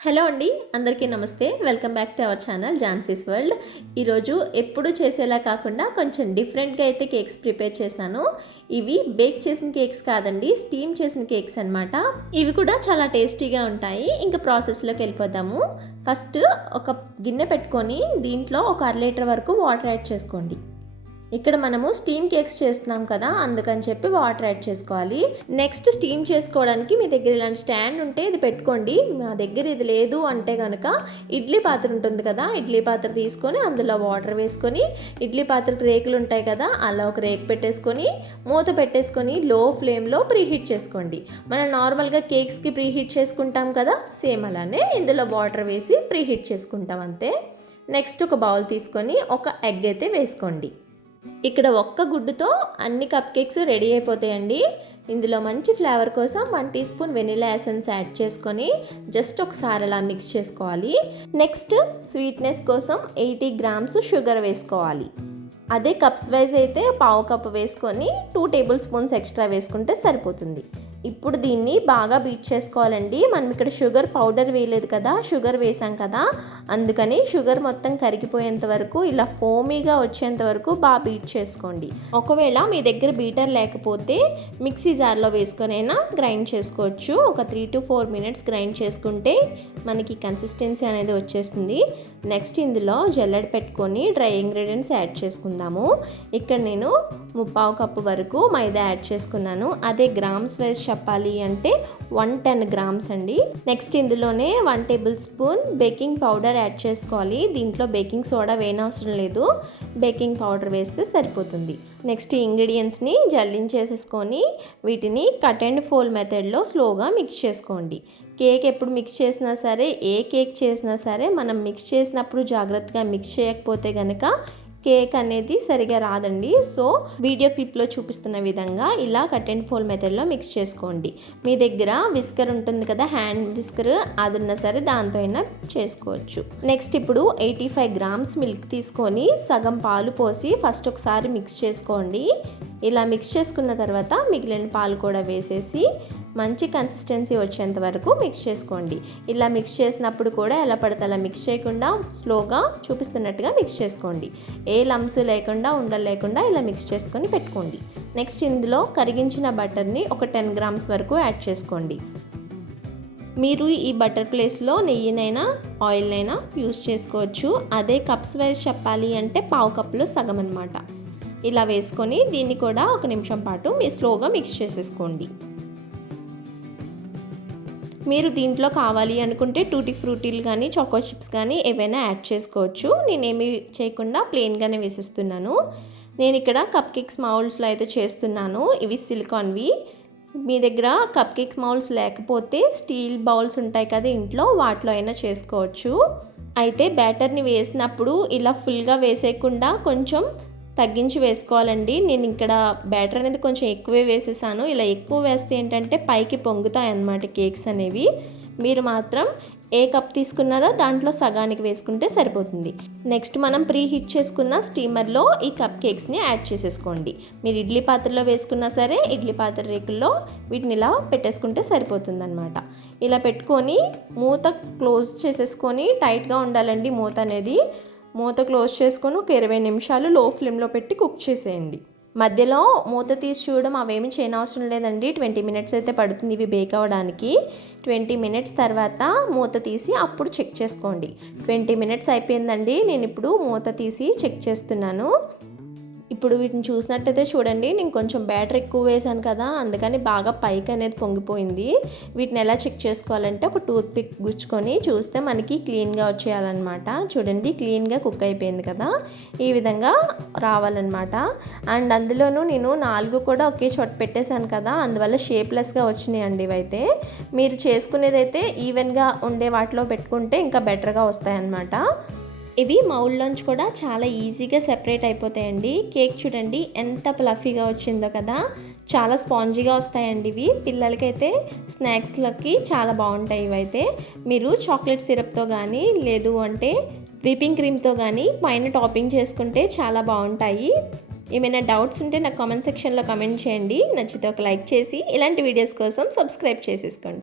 Hello అండి, అందరికీ నమస్తే. Welcome back to our channel Jhansi's world. ఈరోజు ఎప్పుడు చేసేలా కాకుండా కొంచెం డిఫరెంట్గా అయితే కేక్స్ ప్రిపేర్ చేశాను. ఇవి బేక్ చేసిన కేక్స్ కాదండి, స్టీమ్ చేసిన కేక్స్ అనమాట. ఇవి కూడా చాలా టేస్టీగా ఉంటాయి. ఇంకా ప్రాసెస్లోకి వెళ్ళిపోతాము. ఫస్ట్ ఒక గిన్నె పెట్టుకొని దీంట్లో ఒక 1/2 లీటర్ వరకు వాటర్ యాడ్ చేసుకోండి. ఇక్కడ మనము స్టీమ్ కేక్స్ చేస్తున్నాం కదా, అందుకని చెప్పి వాటర్ యాడ్ చేసుకోవాలి. నెక్స్ట్ స్టీమ్ చేసుకోవడానికి మీ దగ్గర ఇలాంటి స్టాండ్ ఉంటే ఇది పెట్టుకోండి. మా దగ్గర ఇది లేదు అంటే కనుక ఇడ్లీ పాత్ర ఉంటుంది కదా, ఇడ్లీ పాత్ర తీసుకొని అందులో వాటర్ వేసుకొని, ఇడ్లీ పాత్రకు రేకులు ఉంటాయి కదా, అలా ఒక రేకు పెట్టేసుకొని మూత పెట్టేసుకొని లో ఫ్లేమ్లో ప్రీహీట్ చేసుకోండి. మనం నార్మల్గా కేక్స్కి ప్రీహీట్ చేసుకుంటాం కదా, సేమ్ అలానే ఇందులో వాటర్ వేసి ప్రీహీట్ చేసుకుంటాం అంతే. నెక్స్ట్ ఒక బౌల్ తీసుకొని ఒక ఎగ్ అయితే వేసుకోండి. ఇక్కడ ఒక్క గుడ్డుతో అన్ని కప్ కేక్స్ రెడీ అయిపోతాయండి. ఇందులో మంచి ఫ్లేవర్ కోసం 1 teaspoon vanilla essence add చేసుకొని జస్ట్ ఒకసారి అలా మిక్స్ చేసుకోవాలి. నెక్స్ట్ స్వీట్నెస్ కోసం 80 గ్రామ్స్ షుగర్ వేసుకోవాలి. అదే కప్స్ వైజ్ అయితే 1/2 కప్ వేసుకొని 2 టేబుల్ స్పూన్స్ ఎక్స్ట్రా వేసుకుంటే సరిపోతుంది. ఇప్పుడు దీన్ని బాగా బీట్ చేసుకోవాలండి. మనం ఇక్కడ షుగర్ పౌడర్ వేయలేదు కదా, షుగర్ వేసాం కదా, అందుకని షుగర్ మొత్తం కరిగిపోయేంత వరకు ఇలా ఫోమీగా వచ్చేంత వరకు బాగా బీట్ చేసుకోండి. ఒకవేళ మీ దగ్గర బీటర్ లేకపోతే మిక్సీ జార్లో వేసుకొనైనా గ్రైండ్ చేసుకోవచ్చు. ఒక 3 to 4 మినిట్స్ గ్రైండ్ చేసుకుంటే మనకి కన్సిస్టెన్సీ అనేది వచ్చేస్తుంది. నెక్స్ట్ ఇందులో జల్లెడ పెట్టుకొని డ్రై ఇంగ్రీడియంట్స్ యాడ్ చేసుకుందాము. ఇక్కడ నేను 1/4 కప్పు వరకు మైదా యాడ్ చేసుకున్నాను. అదే గ్రామ్స్ వైజ్ చెప్పాలి అంటే 110 గ్రామ్స్ అండి. నెక్స్ట్ ఇందులోనే 1 table spoon baking powder add చేసుకోవాలి. దీంట్లో బేకింగ్ సోడా వేయనవసరం లేదు, బేకింగ్ పౌడర్ వేస్తే సరిపోతుంది. నెక్స్ట్ ఈ ఇంగ్రీడియంట్స్ని జల్లించేసేసుకొని వీటిని కట్ అండ్ ఫోల్డ్ మెథడ్లో స్లోగా మిక్స్ చేసుకోండి. కేక్ ఎప్పుడు మిక్స్ చేసినా సరే, ఏ కేక్ చేసినా సరే, మనం మిక్స్ చేసినప్పుడు జాగ్రత్తగా మిక్స్ చేయకపోతే కనుక కేక్ అనేది సరిగా రాదండి. సో వీడియో క్లిప్లో చూపిస్తున్న విధంగా ఇలా కట్ అండ్ ఫోల్డ్ మెథడ్లో మిక్స్ చేసుకోండి. మీ దగ్గర విస్కర్ ఉంటుంది కదా, హ్యాండ్ విస్కర్, అది ఉన్నా సరే దాంతో అయినా చేసుకోవచ్చు. నెక్స్ట్ ఇప్పుడు 85 గ్రామ్స్ మిల్క్ తీసుకొని సగం పాలు పోసి ఫస్ట్ ఒకసారి మిక్స్ చేసుకోండి. ఇలా మిక్స్ చేసుకున్న తర్వాత మిగిలిన పాలు కూడా వేసేసి మంచి కన్సిస్టెన్సీ వచ్చేంత వరకు మిక్స్ చేసుకోండి. ఇలా మిక్స్ చేసినప్పుడు కూడా ఎలా పడితే అలా మిక్స్ చేయకుండా స్లోగా చూపిస్తున్నట్టుగా మిక్స్ చేసుకోండి. ఏ లంప్స్ లేకుండా, ఉండలు లేకుండా ఇలా మిక్స్ చేసుకొని పెట్టుకోండి. నెక్స్ట్ ఇందులో కరిగించిన బటర్ని ఒక 10 గ్రామ్స్ వరకు యాడ్ చేసుకోండి. మీరు ఈ బటర్ ప్లేస్లో నెయ్యినైనా ఆయిల్నైనా యూస్ చేసుకోవచ్చు. అదే కప్స్ వైజ్ చెప్పాలి అంటే 1/2 కప్పులో సగం అనమాట. ఇలా వేసుకొని దీన్ని కూడా 1 నిమిషం పాటు స్లోగా మిక్స్ చేసేసుకోండి. మీరు దీంట్లో కావాలి అనుకుంటే టూటీ ఫ్రూటీలు కానీ, చాకో చిప్స్ కానీ ఏవైనా యాడ్ చేసుకోవచ్చు. నేనేమి చేయకుండా ప్లెయిన్గానే వేసేస్తున్నాను. నేను ఇక్కడ కప్ కేక్స్ మౌల్డ్స్లో అయితే చేస్తున్నాను. ఇవి సిలికాన్వి. మీ దగ్గర కప్ కేక్ మౌల్డ్స్ లేకపోతే స్టీల్ బౌల్స్ ఉంటాయి కదా ఇంట్లో, వాటిలో అయినా చేసుకోవచ్చు. అయితే బ్యాటర్ని వేసినప్పుడు ఇలా ఫుల్గా వేసేయకుండా కొంచెం తగ్గించి వేసుకోవాలండి. నేను ఇక్కడ బ్యాటర్ అనేది కొంచెం ఎక్కువే వేసేసాను. ఇలా ఎక్కువ వేస్తే ఏంటంటే పైకి పొంగుతాయి అన్నమాట కేక్స్ అనేవి. మీరు మాత్రం ఏ కప్ తీసుకున్నారో దాంట్లో సగానికి వేసుకుంటే సరిపోతుంది. నెక్స్ట్ మనం ప్రీ హీట్ చేసుకున్న స్టీమర్లో ఈ కప్ కేక్స్ని యాడ్ చేసేసుకోండి. మీరు ఇడ్లీ పాత్రలో వేసుకున్నా సరే, ఇడ్లీ పాత్ర రేకుల్లో వీటిని ఇలా పెట్టేసుకుంటే సరిపోతుంది అనమాట. ఇలా పెట్టుకొని మూత క్లోజ్ చేసేసుకొని, టైట్గా ఉండాలండి మూత అనేది. మూత క్లోజ్ చేసుకొని ఒక 20 నిమిషాలు లో ఫ్లేమ్లో పెట్టి కుక్ చేసేయండి. మధ్యలో మూత తీసి చూడడం అవేమి చేయనవసరం లేదండి. 20 మినిట్స్ అయితే పడుతుంది ఇవి బేక్ అవ్వడానికి. 20 మినిట్స్ తర్వాత మూత తీసి అప్పుడు చెక్ చేసుకోండి. 20 మినిట్స్ అయిపోయిందండి. నేను ఇప్పుడు మూత తీసి చెక్ చేస్తున్నాను. ఇప్పుడు వీటిని చూసినట్టయితే చూడండి, నేను కొంచెం బ్యాటర్ ఎక్కువ వేసాను కదా, అందుకని బాగా పైకి అనేది పొంగిపోయింది. వీటిని ఎలా చెక్ చేసుకోవాలంటే ఒక టూత్ పిక్ గుచ్చుకొని చూస్తే మనకి క్లీన్గా వచ్చేయాలన్నమాట. చూడండి, క్లీన్గా కుక్ అయిపోయింది కదా, ఈ విధంగా రావాలన్నమాట. అండ్ అందులోనూ నేను 4 కూడా ఒకే చోట పెట్టేశాను కదా, అందువల్ల షేప్లెస్గా వచ్చినాయండి ఇవైతే. మీరు చేసుకునేదైతే ఈవెన్గా ఉండే వాటిలో పెట్టుకుంటే ఇంకా బెటర్గా వస్తాయన్నమాట. ఇవి మౌల్డ్లోంచి కూడా చాలా ఈజీగా సెపరేట్ అయిపోతాయండి. కేక్ చూడండి ఎంత ప్లఫీగా వచ్చిందో కదా, చాలా స్పాంజీగా వస్తాయండి ఇవి. పిల్లలకైతే స్నాక్స్లోకి చాలా బాగుంటాయి ఇవైతే. మీరు చాక్లెట్ సిరప్తో కానీ, లేదు అంటే విప్పింగ్ క్రీమ్తో కానీ పైన టాపింగ్ చేసుకుంటే చాలా బాగుంటాయి. ఏమైనా డౌట్స్ ఉంటే నాకు కామెంట్ సెక్షన్లో కామెంట్ చేయండి. నచ్చితే ఒక లైక్ చేసి ఇలాంటి వీడియోస్ కోసం సబ్స్క్రైబ్ చేసేసుకోండి.